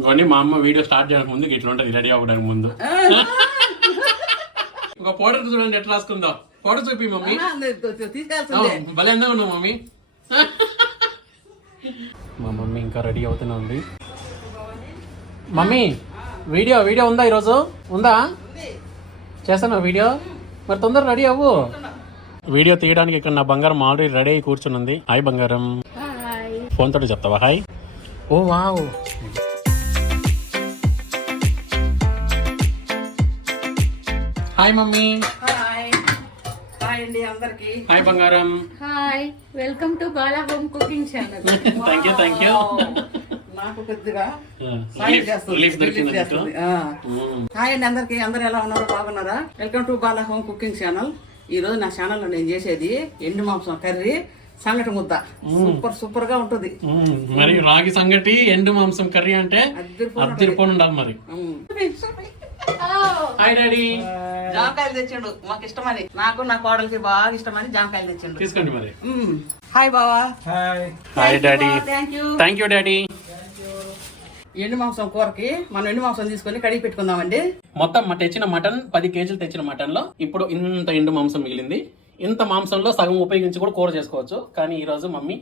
ఇవన్నీ మా అమ్మ వీడియో స్టార్ట్ చేయడానికి ముందు ఇట్లా ఉంటుంది రెడీ అవ్వడానికి ముందు. ఒక పౌడర్ చూడండి ఎట్లా రాసుకుందో. పౌడర్ చూపి మమ్మీ. భలే ఎందా ఉన్నావు మమ్మీ. మా మమ్మీ ఇంకా రెడీ అవుతూనే ఉంది. మమ్మీ వీడియో ఉందా ఈరోజు? ఉందా? చేస్తాను వీడియో. మరి తొందరగా రెడీ అవ్వు. వీడియో తీయడానికి ఇక్కడ నా బంగారం ఆల్రెడీ రెడీ అయ్యి కూర్చునుంది. హాయ్ బంగారం. ఫోన్ తోటి చెప్తావా హాయ్? ఓ వావ్. Hi mummy. హాయ్ అండి అందరికి. హాయ్ బంగారం. Hi, welcome to Bala home cooking channel. Thank you. నాకు కొద్దిగా రిలీఫ్ దొరికింది. హాయ్ అండి అందరికి. అందరు ఎలా ఉన్నారు? బాగున్నారా? Welcome to Bala home cooking channel. ఈ రోజు నా ఛానల్లో నేను చేసేది ఎండు మాంసం కర్రీ, సంగటి ముద్ద. సూపర్ గా ఉంటుంది. మరి రాగి సంగటి ఎండు మాంసం కర్రీ అంటే అద్దరిపోను ఉండాలి మరి. Hi daddy. జామకాయలు తెచ్చిండు, మాకు ఇష్టమని. నాకు నా కోడలికి బాగా ఇష్టమని జామకాయలు తెచ్చిండు. తీసుకోండి మరి. హాయ్ బావా. Hi daddy. Thank you daddy. ఎండు మాంసం కూరకి మనం ఎండు మాంసం తీసుకొని కడిగి పెట్టుకుందామండి. మొత్తం తెచ్చిన మటన్ 10 కేజీలు తెచ్చిన మటన్ లో ఇప్పుడు ఇంత ఎండు మాంసం మిగిలింది. ఇంత మాంసంలో సగం ఉపయోగించి కూడా కూర చేసుకోవచ్చు. కానీ ఈ రోజు మమ్మీ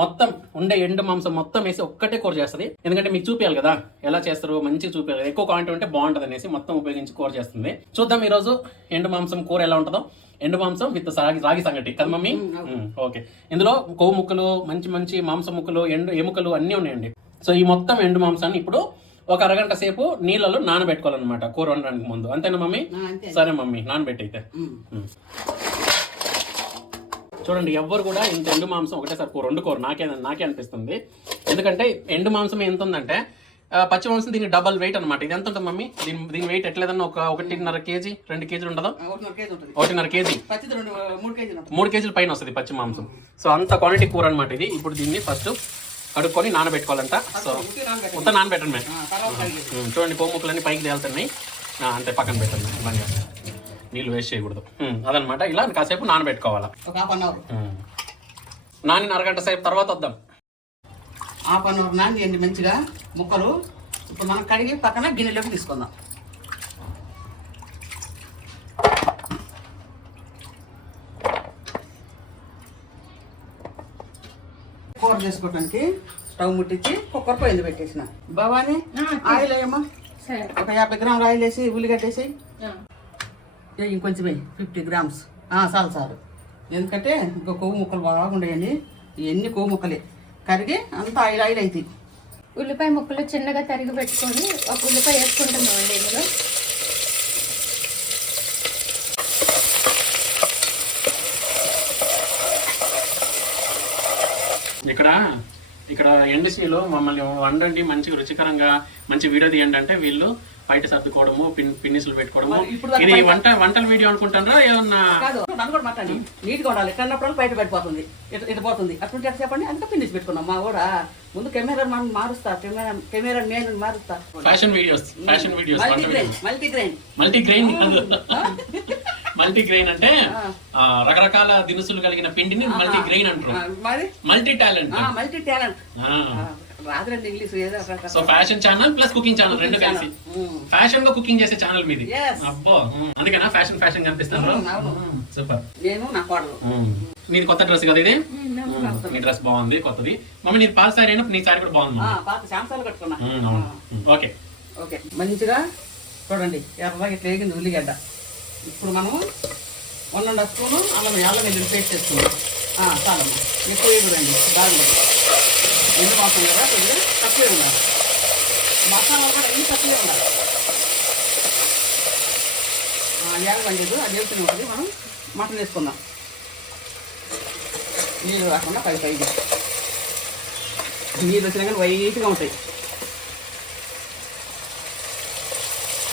మొత్తం ఉండే ఎండు మాంసం మొత్తం వేసి ఒక్కటే కూర చేస్తుంది. ఎందుకంటే మీకు చూపించాలి కదా ఎలా చేస్తారు, మంచిగా చూపించాలి. ఎక్కువ క్వాంటిటీ ఉంటే బాగుంటుంది అనేసి మొత్తం ఉపయోగించి కూర చేస్తుంది. చూద్దాం ఈ రోజు ఎండు మాంసం కూర ఎలా ఉంటుందో. ఎండు మాంసం విత్ రాగి సంగటి కదా మమ్మీ? ఓకే. ఇందులో కొవ్వు ముక్కలు, మంచి మంచి మాంసం ముక్కలు, ఎముకలు అన్నీ ఉన్నాయండి. సో ఈ మొత్తం ఎండు మాంసాన్ని ఇప్పుడు ఒక అరగంట సేపు నీళ్ళలో నానబెట్టుకోవాలన్నమాట కూర వండడానికి ముందు. అంతేనా మమ్మీ? సరే మమ్మీ, నానబెట్టయితే. చూడండి, ఎవ్వరు కూడా ఇంత ఎండు మాంసం ఒకటేసారి వండుకోరు. నాకే అనిపిస్తుంది. ఎందుకంటే ఎండు మాంసం ఎంత ఉందంటే పచ్చి మాంసం దీనికి డబల్ వెయిట్ అనమాట. ఇది ఎంత ఉంటుంది మమ్మీ? దీని వెయిట్ ఎట్లేదన్నా 1.5 కేజీ 2 కేజీలు ఉండదు. 1.5 కేజీ 3 కేజీల పైన వస్తుంది పచ్చి మాంసం. సో అంత క్వాంటిటీ కూర అనమాట ఇది. ఇప్పుడు దీన్ని ఫస్ట్ కడుక్కొని నానబెట్టుకోవాలంట. సో మొత్తం నానబెట్టండి మేము. చూడండి, కొమ్ముక్కలన్నీ పైకి తేలుతున్నాయి. అంతే, పక్కన పెట్టండి. మంచిగా నీళ్ళు వేస్ట్ చేయకూడదు. అదనమాట. ఇలా కాసేపు నానబెట్టుకోవాలా. నాని అరగంట సేపు తర్వాత వద్దాం. హాఫ్ అన్ అవర్ నానియండి మంచిగా ముక్కలు. ఇప్పుడు మనం కడిగి పక్కన గిన్నెలోకి తీసుకుందాం. కూర చేసుకోవడానికి స్టవ్ ముట్టించి కుక్కర్ పొయ్యి పెట్టేసిన. భవానీ ఆయిల్ వేయమ్మా. ఒక 50 గ్రాములు ఆయిల్ వేసి ఉల్లిగడ్డేసి ఇంకొంచెం 50 గ్రామ్స్ చాలు. ఎందుకంటే ఇంకా కొవ్వు ముక్కలు బాగుండేయండి. ఇవన్నీ కొవ్వు ముక్కలే కరిగి అంతా ఆయిల్ అవుతాయి. ఉల్లిపాయ ముక్కలు చిన్నగా తరిగి పెట్టుకొని ఒక ఉల్లిపాయ వేసుకుంటున్నాం అండి ఇందులో. ఇక్కడ ఎండిసీలో మమ్మల్ని వండండి, మంచిగా రుచికరంగా మంచి వీడియో తీయండి అంటే వీళ్ళు బయట సర్దుకోవడము, పిన్నిసులు పెట్టుకోవడము. ఇది వంటల వీడియో అనుకుంటారా ఏమన్నా? నన్ను కూడా మాట్లాడి నీట్గా ఉండాలి. కన్నప్పుడు బయట పడిపోతుంది, ఇటు పోతుంది. అటువంటి చెప్పండి అంతా పిన్నిసి పెట్టుకున్నాం. మా కూడా ముందు కెమెరా మారుస్తా, కెమెరా నేను మారుస్తా. ఫ్యాషన్ వీడియోస్ మల్టీ గ్రెయిన్ అంటే రకరకాల దినుసులు కలిగిన పిండిని మల్టీ గ్రెయిన్ అంటారు. Multi talent. రాదురండి English. So fashion channel plus cooking channel రెండు కలిసి ఫ్యాషన్ గా కుకింగ్ చేసే ఛానల్ మీది. అబ్బో, అందుకేనా ఫ్యాషన్ కనిపిస్తారు. సూపర్. నేను నా కోడలు. నీది కొత్త డ్రెస్ కదా ఇది? నీ డ్రెస్ బాగుంది, కొత్తది. మమ్మీ నీది పాత సారీ అయినా నీ సారీ కూడా బాగుంది. కట్టుకున్నా. Okay okay. మంచిగా చూడండి, ఎర్రగా ఇట్లా వేగింది ఉల్లిగడ్డ. ఇప్పుడు మనము 1.5 స్పూను అల్లం వెల్లుల్లి పేస్ట్ వేసుకున్నాం. చాలమ్మా, ఎక్కువ వేయకూడండి. దానిలో ఎండు మాసం కదా, కొద్దిగా తక్కువే ఉండాలి. మసాలా కూడా అన్ని తక్కువే ఉండాలి. ఏగలేదు, అది వేసుకుని ఉంటుంది. మనం మటన్ వేసుకుందాం. నీళ్ళు రాకుండా పైకి నీళ్ళు వచ్చినా కానీ వైట్గా ఉంటాయి.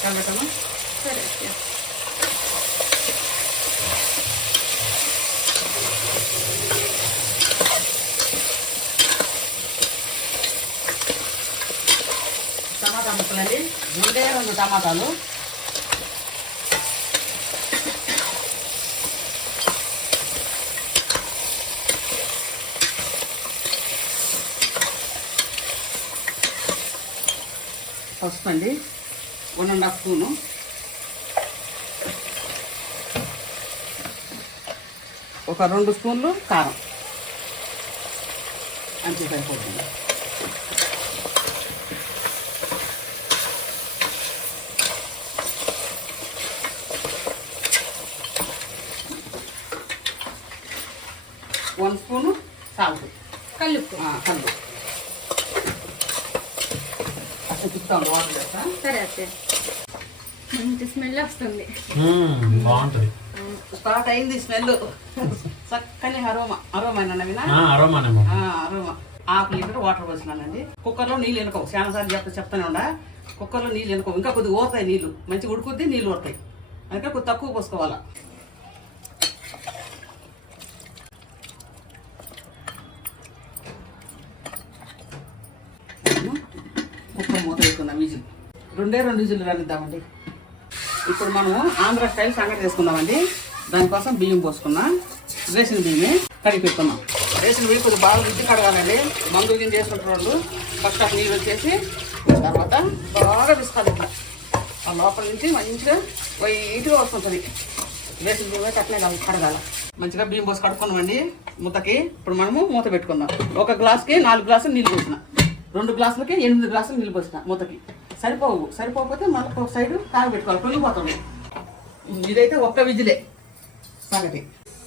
కలబెట్టమ్మా. సరే. టమాటా ముక్కలండి. ముందే 2 టమాటాలు. పసుపు అండి 1½ స్పూను, ఒక 2 స్పూన్లు కారం అంతే సరిపోతుంది. వన్ స్పూను సాల్ట్, కల్లుప్పు. కల్లు అసలు తిప్పుతాం వాటర్ చేస్తా. సరే అత్తయ్య, మంచి స్మెల్ వస్తుంది. బాగుంటుంది. స్టార్ట్ అయింది స్మెల్. చక్కని aroma Naveena aroma. 1/2 litre water పోసినానండి. కుక్కర్లో నీళ్ళు ఎనుకోవు, చాలా సార్లు చెప్తానే ఉండా. కుక్కర్లో నీళ్ళు ఎనుకోవు, ఇంకా కొద్దిగా ఊరుతాయి నీళ్ళు, మంచిగా ఉడుకుద్ది, నీళ్ళు ఊరుతాయి. అందుకే కొద్ది తక్కువ పోసుకోవాలా. కుక్కర్ మూత వేసుకుందాం, విజిల్ 2 విజిల్ రానిద్దామండి. ఇప్పుడు మనము ఆంధ్ర స్టైల్ సంగటి చేసుకుందామండి. దానికోసం బియ్యం పోసుకున్నాం, రేషన్ బియ్యమే కడిగి పెట్టుకున్నాం. రేషన్ బియ్యం కొద్దిగా బాగా రుచి కడగాలండి. మందు గిన్నె చేసుకుంటున్న వాళ్ళు ఫస్ట్ నీళ్ళు వచ్చేసి తర్వాత బాగా పిసుకాలి. ఇట్లా ఆ లోపల నుంచి మంచిగా వైట్గా వస్తుంటుంది. రేషన్ బియ్యమే అట్లే కడగాలి. మంచిగా బియ్యం పోసి కడుక్కున్నామండి మూతకి. ఇప్పుడు మనము మూత పెట్టుకుందాం. 1 గ్లాస్కి 4 గ్లాసులు నీళ్ళు పోసిన, 2 గ్లాసులకి 8 గ్లాసులు నీళ్ళు పోసిన. మూతకి సరిపోకపోతే మళ్ళీ ఒక సైడు కాగబెట్టుకోవాలి, పొంగిపోతుంది. ఇదైతే 1 విజిలే సంగతి.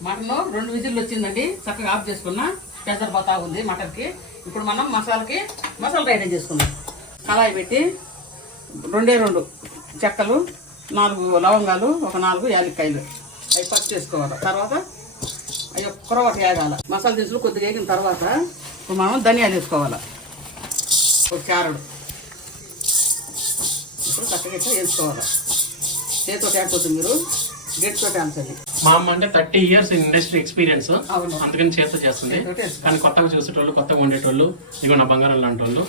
మటన్ 2 విజిల్లు వచ్చిందండి, చక్కగా ఆఫ్ చేసుకున్నా. పెసర పోతా ఉంది మటన్కి. ఇప్పుడు మనం మసాలా రెడీ చేసుకుందాం. కళాయి పెట్టి 2 చెక్కలు, 4 లవంగాలు, ఒక 4 యాలక్కాయలు అవి పచ్చి చేసుకోవాలి. తర్వాత అవి ఒక్కరొకటి వేగాల. మసాలా దినుసులు కొద్దిగా వేగిన తర్వాత ఇప్పుడు మనం ధనియాలు వేసుకోవాలి, ఒక చారడు. ఇప్పుడు చక్కగా వేసుకోవాలి. చేతితో ఆడిపోతుంది, మీరు గట్టితో ఆన్సండి. మా అమ్మ అంటే 30 years ఇండస్ట్రీ ఎక్స్పీరియన్స్, అవును. అందుకని చేతితో చేస్తుంది. కానీ కొత్తగా చూసేటోళ్ళు, కొత్తగా వండేటోళ్ళు, ఇగో నా బంగారం లాంటి వాళ్ళు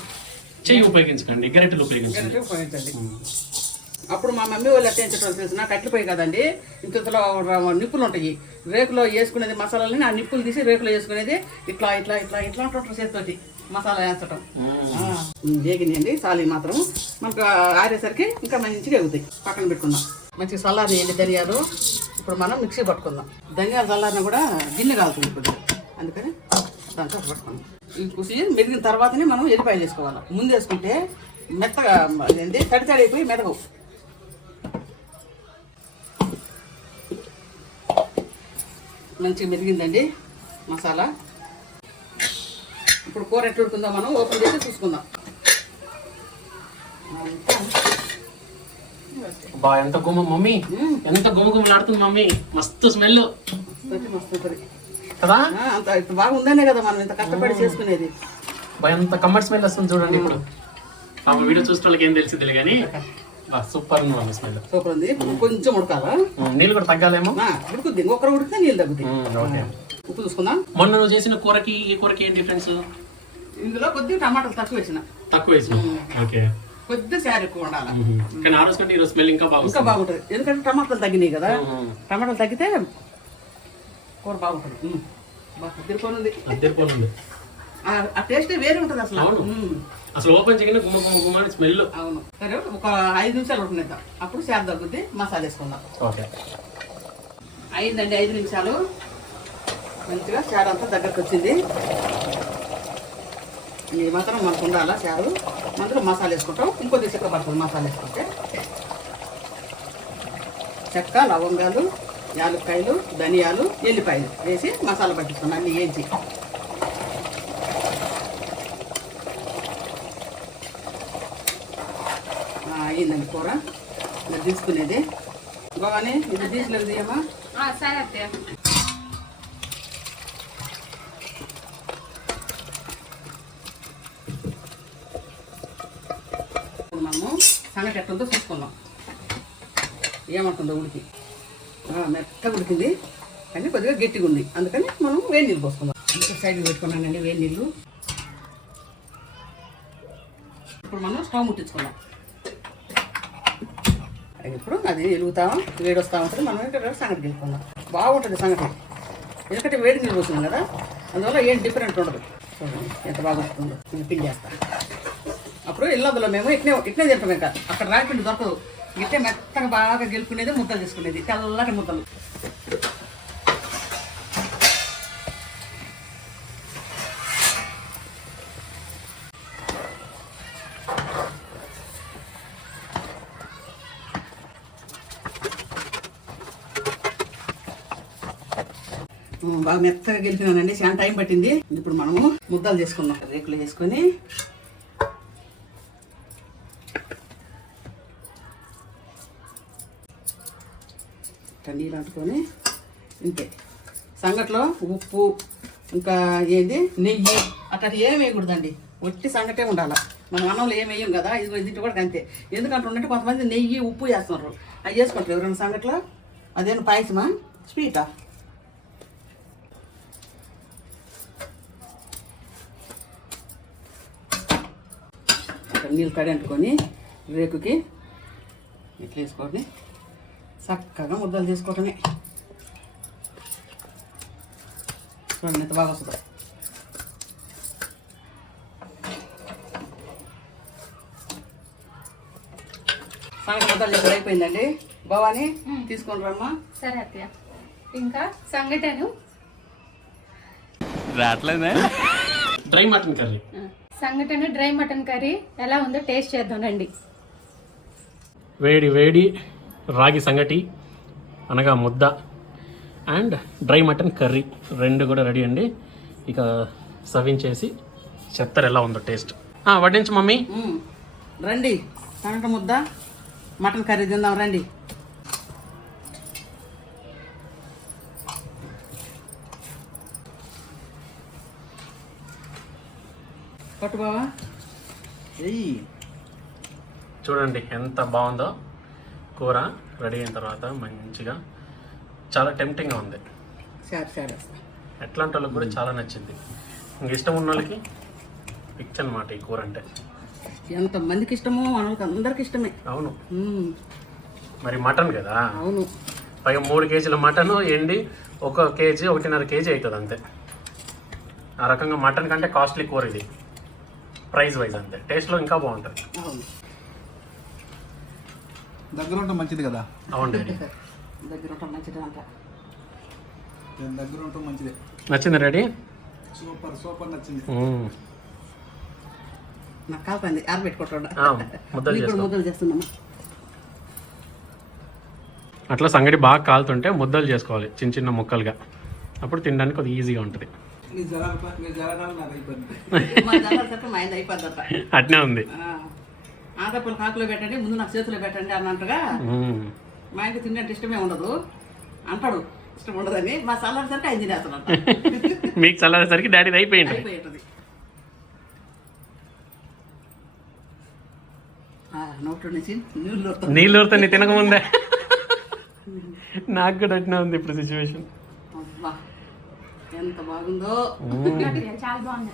చెయ్యి ఉపయోగించకండి, గరిటెలు ఉపయోగించండి. ఉపయోగించండి. అప్పుడు మా మమ్మీ వాళ్ళు ఎట్లా ఎంచడం తెలిసిన కట్లిపోయి కదండి, ఇంతలో నిప్పులు ఉంటాయి. రేకులో వేసుకునేది మసాలాలని ఆ నిప్పులు తీసి రేకులో వేసుకునేది ఇట్లా ఇట్లా ఇట్లా ఇట్లా ఉంటుంది చేతితోటి మసాలా వేయించడం. వేగినాయండి చాలు. మాత్రం మనకు ఆరేసరికి ఇంకా మంచిగా ఎగుతాయి. పక్కన పెట్టుకుందాం. మంచిగా చల్లారినాయండి ధనియాలు. ఇప్పుడు మనం మిక్సీ పట్టుకుందాం. ధనియాలు చల్లారిన కూడా గిన్నె కాలుతుంది ఇప్పుడు, అందుకని దాంట్లో పట్టుకుందాం. ఈ కుసి మెరిగిన తర్వాతనే మనం ఎల్లిపాయలు వేసుకోవాలి. ముందు వేసుకుంటే మెత్తగా ఏంటి తడి అయిపోయి మెదగవు. మంచిగా మెరిగిందండి మసాలా. ఇప్పుడు కూర ఎట్లా ఉడుకుందాం మనం ఓపెన్ చేసి చూసుకుందాం. బా ఎంత గుమ్మ మమ్మీ, ఎంత గుమ్మలాడుతుంది మమ్మీ. మస్తు స్మెల్ మస్తు ఉంటుంది కదా. అంత ఇప్పుడు బాగా ఉందనే కదా మనం ఇంత కష్టపడి చేసుకునేది. బా ఎంత కమ్మటి స్మెల్ వస్తుంది చూడండి. ఇప్పుడు ఆ వీడియో చూసిన వాళ్ళకి ఏం తెలిసింది కానీ సూపర్ ఉంది స్మెల్. సూపర్ ఉంది. కొంచెం ఉడకాలా, నీళ్ళు కూడా తగ్గాలేమో. ఉడుకుద్ది, ఇంకొకరు ఉడికితే నీళ్ళు తగ్గుతాయి. ఉప్పు చూసుకుందాం. మొన్న నువ్వు చేసిన కూరకి ఈ కూరకి ఏం డిఫరెన్స్? ఇందులో కొద్దిగా టమాటాలు తక్కువ వేసిన. తక్కువ వేసిన, ఓకే. కొద్దిగా శారీ ఎక్కువ ఉండాలి. కానీ ఆ రోజు కంటే ఈ రోజు స్మెల్ ఇంకా బాగుంటుంది. ఎందుకంటే టమాటాలు తగ్గినాయి కదా. టమాటాలు తగ్గితే కూర బాగుంటుంది. అద్దరిపోనుంది. ఆ టేస్ట్ వేరే ఉంటుంది అసలు. అసలు ఓపెన్ చికెన్ గుమ్మ గుమ్మ గుమ్మ అని స్మెల్. అవును. సరే ఒక 5 నిమిషాలు ఉడకనిద్దాం. అప్పుడు శారీ తగ్గుద్ది, మసాలా వేసుకుందాం. ఓకే. అయిందండి 5 నిమిషాలు. మంచిగా చారు అంతా దగ్గరకు వచ్చింది. ఇది మాత్రం మనకు ఉండాలా చారు. అందులో మసాలా వేసుకుంటాం. ఇంకొద్ది చెక్క పడుతుంది మసాలా వేసుకుంటే. చెక్క, లవంగాలు, యాలక్కాయలు, ధనియాలు, ఎల్లిపాయలు వేసి మసాలా పట్టిస్తాం అన్నీ వేసి. అయ్యిందండి కూర. ఇలా తీసుకునేది బాగానే. ఇది తీసిలేదు తీయమా. సరే అత్తయ్య. మనము సంగటి ఎట్లుందో చూసుకుందాం. ఏమంటుందో ఉడికి. మెత్తగా ఉడికింది కానీ కొద్దిగా గట్టిగా ఉంది. అందుకని మనం వేడి నీళ్ళు పోసుకుందాం. ఇంకా సైడ్కి పెట్టుకున్నానండి వేడి నీళ్ళు. ఇప్పుడు మనం స్టవ్ ముట్టించుకుందాం. ఇప్పుడు అది వెలుగుతాం, వేడి వస్తూ ఉంటుంది. మనం ఇక్కడ సంగటి తీసుకుందాం. బాగుంటుంది సంగటి. ఎందుకంటే వేడి నీళ్ళు పోస్తున్నాం కదా, అందువల్ల ఏం డిఫరెంట్ ఉండదు. చూడండి ఎంత బాగా వస్తుందో. పిండి వేస్తాను. ఉన్నప్పుడు ఇళ్ళదులో మేము ఇట్నే తింటాం. ఇంకా అక్కడ రాగిపిండి దొరకదు. ఇట్టే మెత్తగా బాగా గెలుపుకునేది, ముద్దలు చేసుకునేది, తెల్లటి ముద్దలు. బాగా మెత్తగా గెలిపినానండి, చాలా టైం పట్టింది. ఇప్పుడు మనము ముద్దలు చేసుకున్నాం. రేకులు వేసుకొని నీళ్ళు అంటుకొని ఇంతే. సంగట్లో ఉప్పు, ఇంకా ఏంది నెయ్యి అట్లా ఏం వేయకూడదండి. ఒట్టి సంగటే ఉండాలి. మనం అన్నంలో ఏం వేయం కదా, ఇది కూడా అంతే. ఎందుకంటే ఉన్నట్టు కొంతమంది నెయ్యి ఉప్పు వేస్తున్నారు. అవి చేసుకుంటారు ఎవరైనా సంగట్లో. అదేనా పాయసమా స్వీటా? నీళ్ళు తడి అంటుకొని రేకుకి ఇట్లా వేసుకొని చక్కగా ముద్దలు చేసుకోవటమే. చూడండి ఎంత బాగా వస్తుంది. సంగటి ముద్దలు చేసి అయిపోయిందండి. భవాని తీసుకొని రమ్మా. సరే అత్తయ్య. ఇంకా సంగటను రావట్లేదే. డ్రై మటన్ కర్రీ, సంగటను డ్రై మటన్ కర్రీ ఎలా ఉందో టేస్ట్ చేద్దాం రండి. వేడి వేడి రాగి సంగటి అనగా ముద్ద అండ్ డ్రై మటన్ కర్రీ రెండు కూడా రెడీ అండి. ఇక సర్వింగ్ చేసి చెప్తారు ఎలా ఉందో టేస్ట్. వడ్డించు మమ్మీ. రండి, సంగటి ముద్ద మటన్ కర్రీ తిందాం రండి. పట్టు బావా. చూడండి ఎంత బాగుందో కూర. రెడీ అయిన తర్వాత మంచిగా చాలా టెంప్టింగ్గా ఉంది. ఎట్లాంటి వాళ్ళకి కూడా చాలా నచ్చింది. ఇంక ఇష్టం ఉన్న వాళ్ళకి పిక్చర్ అనమాట ఈ కూర అంటే. ఎంత మందికి ఇష్టమో వాళ్ళకి అందరికి ఇష్టమే. అవును, మరి మటన్ కదా. అవును, పైగా 3 కేజీల మటన్ ఎండి 1 కేజీ 1.5 కేజీ అవుతుంది అంతే. ఆ రకంగా మటన్ కంటే కాస్ట్లీ కూర ఇది, ప్రైస్ వైజ్ అంతే. టేస్ట్లో ఇంకా బాగుంటుంది. అవును, దగ్గర ఉంటే మంచిది కదా. అవును డాడీ, దగ్గర ఉంటాం మంచిది అంట. దగ్గర ఉంటే మంచిదే. నచ్చింది డాడీ? సూపర్ సూపర్ నచ్చింది. నాకు కాల్పంది ఆరబెట్టుకుంటా. ముద్దలు చేస్తున్నాము. అట్లా సంగటి బాగా కాలుతుంటే ముద్దలు చేసుకోవాలి చిన్న చిన్న ముక్కలుగా. అప్పుడు తినడానికి కొద్దిగా ఈజీగా ఉంటుంది. మీ జలగాలు నాకు అయిపోయింది. మా ఆయన అయిపోద్దట. అట్నే ఉంది. ఆడపిల్ల కాకులో పెట్టండి, ముందు నాకు చేతిలో పెట్టండి అన్నట్టుగా. మా ఆయనకి తిన్నట్టు ఇష్టమే ఉండదు అంటాడు. ఇష్టం ఉండదని మా చల్లారేసరికి ఆయన తినేస్తాడు. మీకు చల్లారేసరికి డాడీది అయిపోయింది. అయిపోయింది. నోట్లో నుంచి నీళ్ళు ఊరుతుంది తినకముందే. నాకు కూడా అట్నే ఉంది ఇప్పుడు సిచ్యువేషన్. ఎంత బాగుందో. చాలా బాగుంది,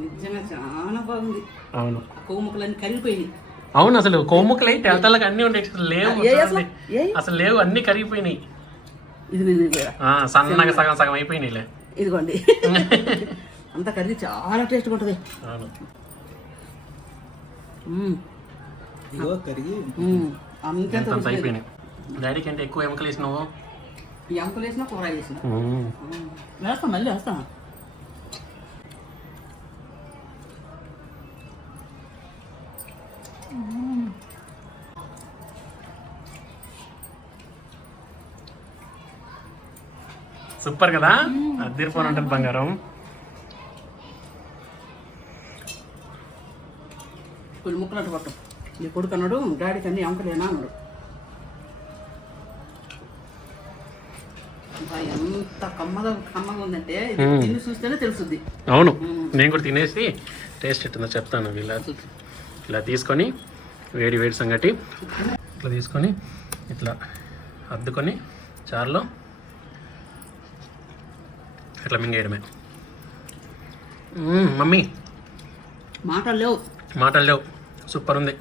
నిజంగా చాలా బాగుంది. అవును, కొవ్వు ముక్కలన్నీ కరిగిపోయినాయి. అవును, అసలు కొమ్ముకలు తెల్లకి అన్ని ఉంటాయి. లేవు అసలు లేవు, అన్ని కరిగిపోయినాయి. సన్నగా సగం సగం అయిపోయినాయిలే. ఇదిగోండి అంత కర్రీ చాలా టేస్ట్గా ఉంటుంది. అవును, ఇదిగో కరిగి అంత అయిపోయినాయి. డాడీకి అంటే ఎక్కువ ఎముకలు వేసినావు. ఈ అంకులు వేసినా కూర వేసిన వేస్తాం, మళ్ళీ వేస్తాం. సూపర్ కదా, అద్దరిపోని ఉంటుంది బంగారం. కొన్ని ముక్కలు అటు పట్టం. నీ కొడుకు అన్నాడు డాడీకి అన్ని అంకలేనా అన్నాడు. ఎంత కమ్మగా ఉందంటే తిని చూస్తేనే తెలుస్తుంది. అవును, నేను కూడా తినేసి టేస్ట్ ఎట్టుందో చెప్తాను. ఇలా తీసుకొని వేడి వేడి సంగటి ఇట్లా తీసుకొని ఇట్లా అద్దుకొని చారులో ఇట్లా మింగేయడమే. మమ్మీ మాటలు లేవు, సూపర్ ఉంది.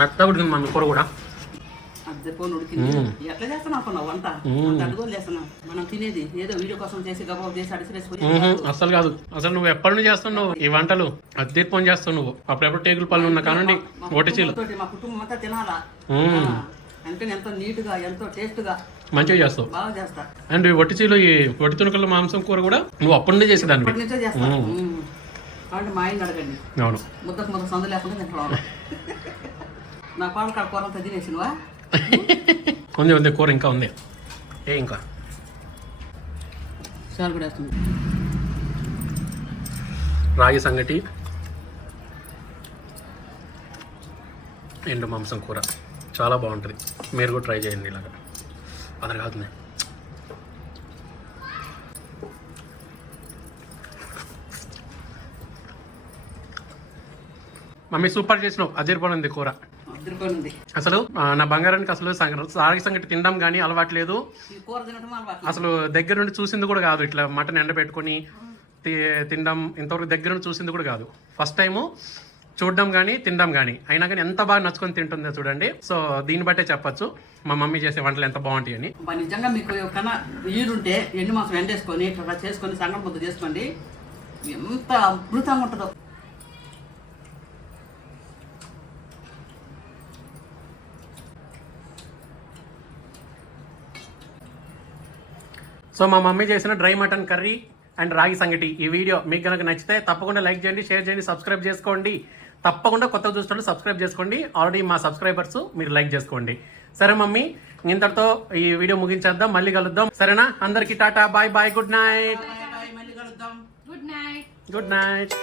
మెత్తగా ఉడికింది మమ్మీ కూర కూడా. పోను ఉడికింది ఎట్లా చేస్తాను అనుకున్నావు వంట అంత అడుగులు చేస్తున్నా మనం తినేది ఏదో వీడియో కోసం చేసి గబాబు చేసి అడిసిరేసిపోయి అసలు కాదు. అసలు నువ్వు ఎప్పటి నుంచి చేస్తున్నావు ఈ వంటలు? అద్దీర్పం చేస్తావు నువ్వు. అప్పుడెప్పుడు టేగుల పళ్ళు ఉన్న కానండి ఒటిచీలు మా కుటుంబం అంతా తినాలా అందుకని ఎంతో నీట్గా ఎంతో టేస్ట్గా మంచిగా చేస్తావు. బాగా చేస్తా. అండ్ ఈ ఒటిచీలు ఈ ఒటి తుణుకల మాంసం కూర కూడా నువ్వు అప్పటి నుంచే చేసేదాన్ని. ఇప్పటి నుంచే చేస్తా. కాబట్టి మా ఆయన అడగండి. అవును. ముద్దకు ముద్ద సందు లేకుండా తింటాం. నా పాలు కాడ కూర అంతా తినేసినవా? ఉంది ఉంది కూర ఇంకా ఉంది. ఇంకా చాలు కూడా వేస్తుంది. రాగి సంగటి ఎండు మాంసం కూర చాలా బాగుంటుంది. మీరు కూడా ట్రై చేయండి ఇలాగా. అదర్ కాదు మమ్మీ సూపర్ చేసినావు. అదిరిపోయింది కూర అదిరిపోయింది. అసలు నా బంగారానికి అసలు రాగి సంగటి తినడం కానీ అలవాట్లేదు. ఈ కూర తినడం అలవాటు. అసలు దగ్గర నుండి చూసింది కూడా కాదు. ఇట్లా మటన్ ఎండబెట్టుకొని తినడం ఇంతవరకు దగ్గర నుండి చూసింది కూడా కాదు. ఫస్ట్ టైము చూడడం కానీ తినడం కానీ. అయినా కానీ ఎంత బాగా నచ్చుకొని తింటుందో చూడండి. సో దీన్ని బట్టే చెప్పచ్చు మా మమ్మీ చేసే వంటలు ఎంత బాగుంటాయి అని. నిజంగా మీకు కన్నా ఈడుంటే ఎండు మాసం ఎండేసుకొని ఇట్లా చేసుకొని సంగం ముద్ద చేసుకోండి. ఎంత అద్భుతంగా ఉంటుందో. సో మా మమ్మీ చేసిన డ్రై మటన్ కర్రీ అండ్ రాగి సంగటి ఈ వీడియో మీకు కనుక నచ్చితే తప్పకుండా లైక్ చేయండి, షేర్ చేయండి, సబ్స్క్రైబ్ చేసుకోండి. తప్పకుండా కొత్తగా చూస్తుంటే సబ్స్క్రైబ్ చేసుకోండి. ఆల్రెడీ మా సబ్స్క్రైబర్స్ మీరు లైక్ చేసుకోండి. సరే మమ్మీ, ఇంతటితో ఈ వీడియో ముగించేద్దాం. మళ్ళీ కలుద్దాం. సరేనా? అందరికీ టాటా, బాయ్ బాయ్, గుడ్ నైట్. మళ్ళీ కలుద్దాం. Good night. Good night.